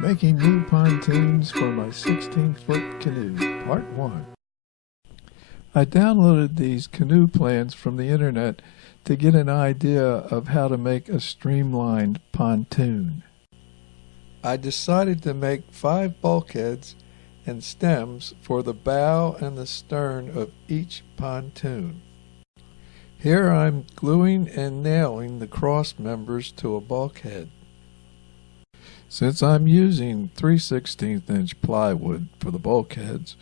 Making new pontoons for my 16-foot canoe, Part 1. I downloaded these canoe plans from the internet to get an idea of how to make a streamlined pontoon. I decided to make 5 bulkheads and stems for the bow and the stern of each pontoon. Here I'm gluing and nailing the cross members to a bulkhead. Since I'm using 3/16" plywood for the bulkheads,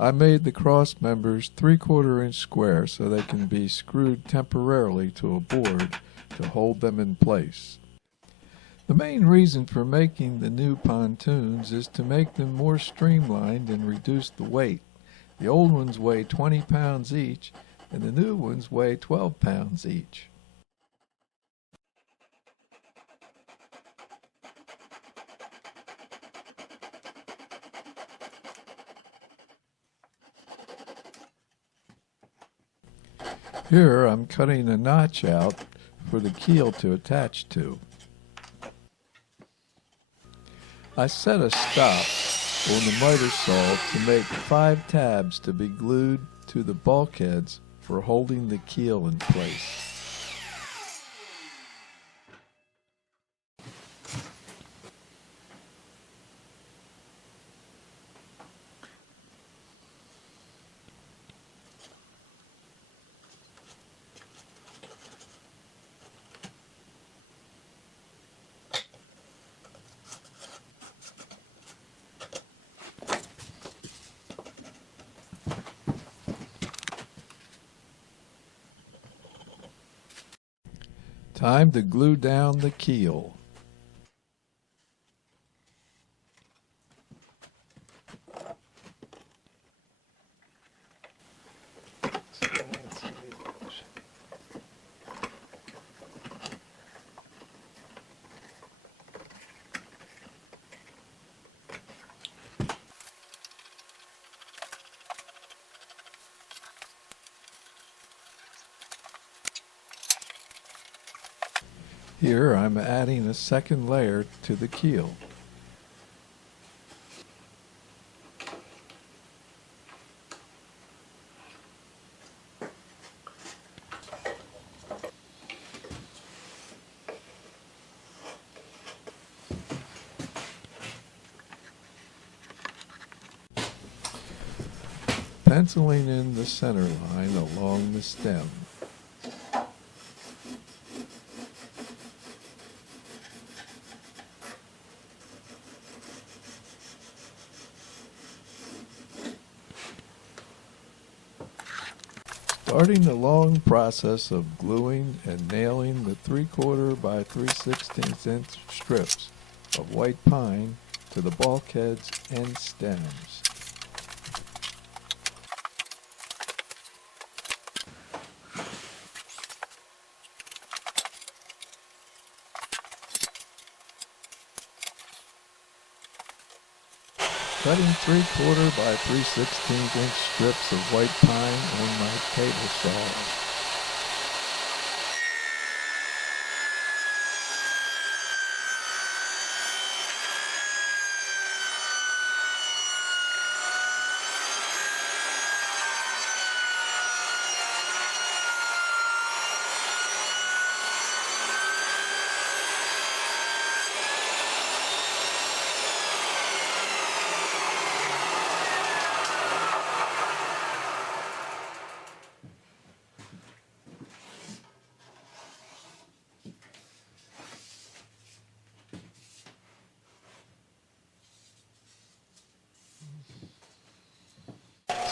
I made the cross members 3/4 inch square so they can be screwed temporarily to a board to hold them in place. The main reason for making the new pontoons is to make them more streamlined and reduce the weight. The old ones weigh 20 pounds each, and the new ones weigh 12 pounds each. Here I'm cutting a notch out for the keel to attach to. I set a stop on the miter saw to make 5 tabs to be glued to the bulkheads for holding the keel in place. Time to glue down the keel. Here I'm adding a second layer to the keel. Penciling in the center line along the stem. Starting the long process of gluing and nailing the 3/4 by 3/16" strips of white pine to the bulkheads and stems. Cutting 3/4 by 3/16" strips of white pine on my table saw.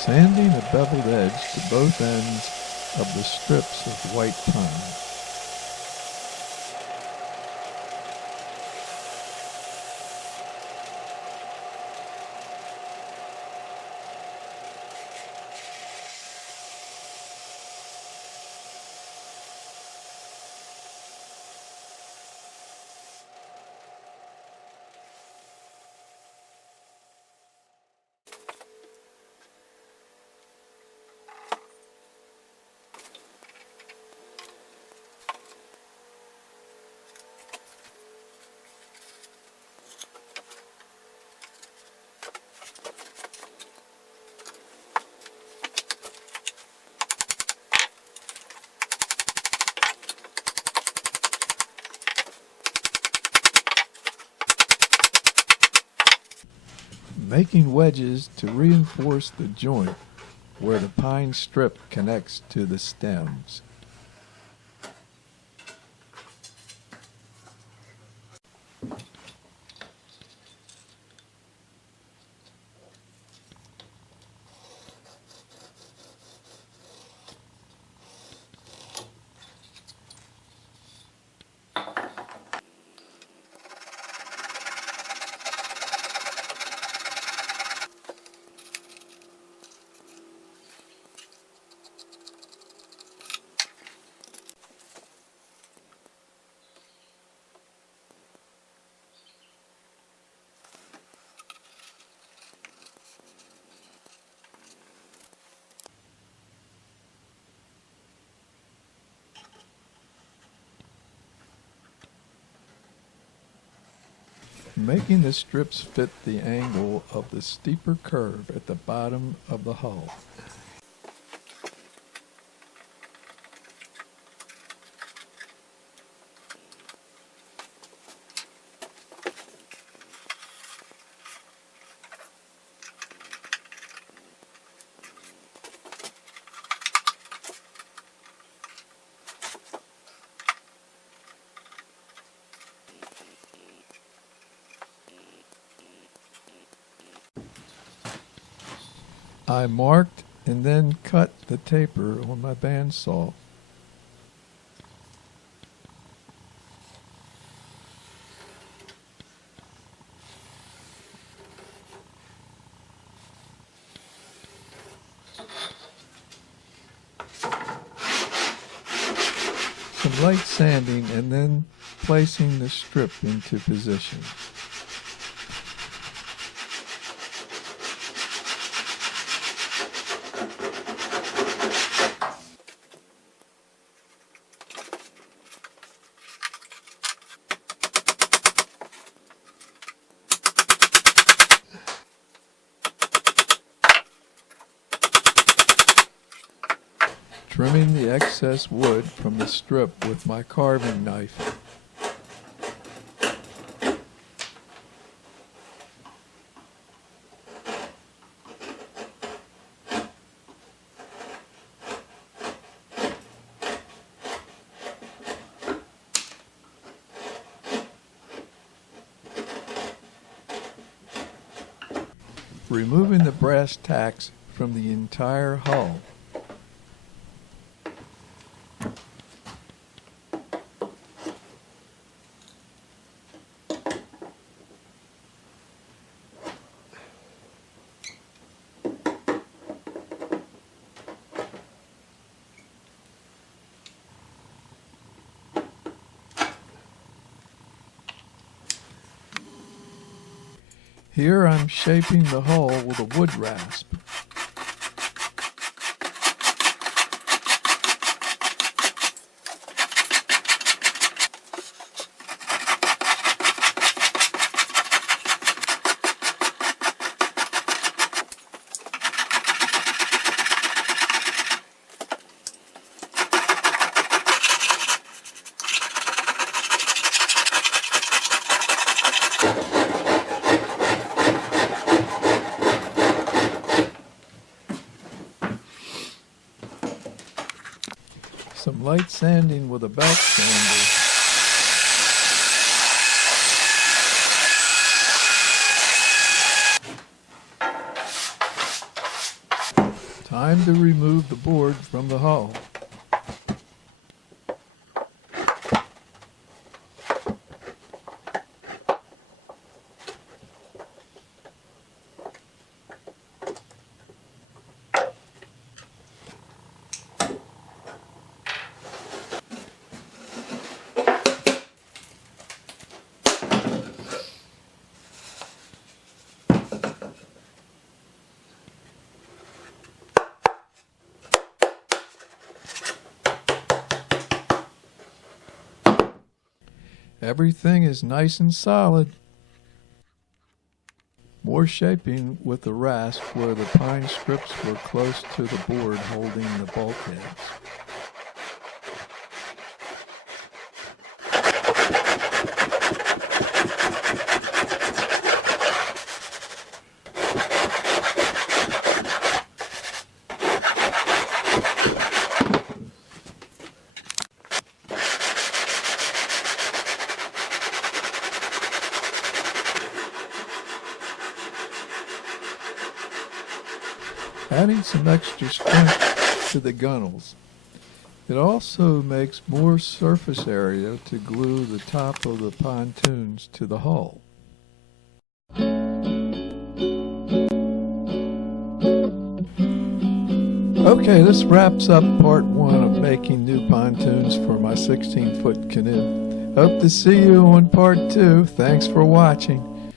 Sanding a beveled edge to both ends of the strips of white pine. making wedges to reinforce the joint where the pine strip connects to the stems. Making the strips fit the angle of the steeper curve at the bottom of the hull. I marked and then cut the taper on my bandsaw. Some light sanding and then placing the strip into position. Trimming the excess wood from the strip with my carving knife. Removing the brass tacks from the entire hull. Here I'm shaping the hull with a wood rasp. Some light sanding with a belt sander. Time to remove the board from the hull. Everything is nice and solid. More shaping with the rasp where the pine strips were close to the board holding the bulkheads. adding some extra strength to the gunnels. It also makes more surface area to glue the top of the pontoons to the hull. Okay, this wraps up part 1 of making new pontoons for my 16-foot canoe. Hope to see you on part 2. Thanks for watching.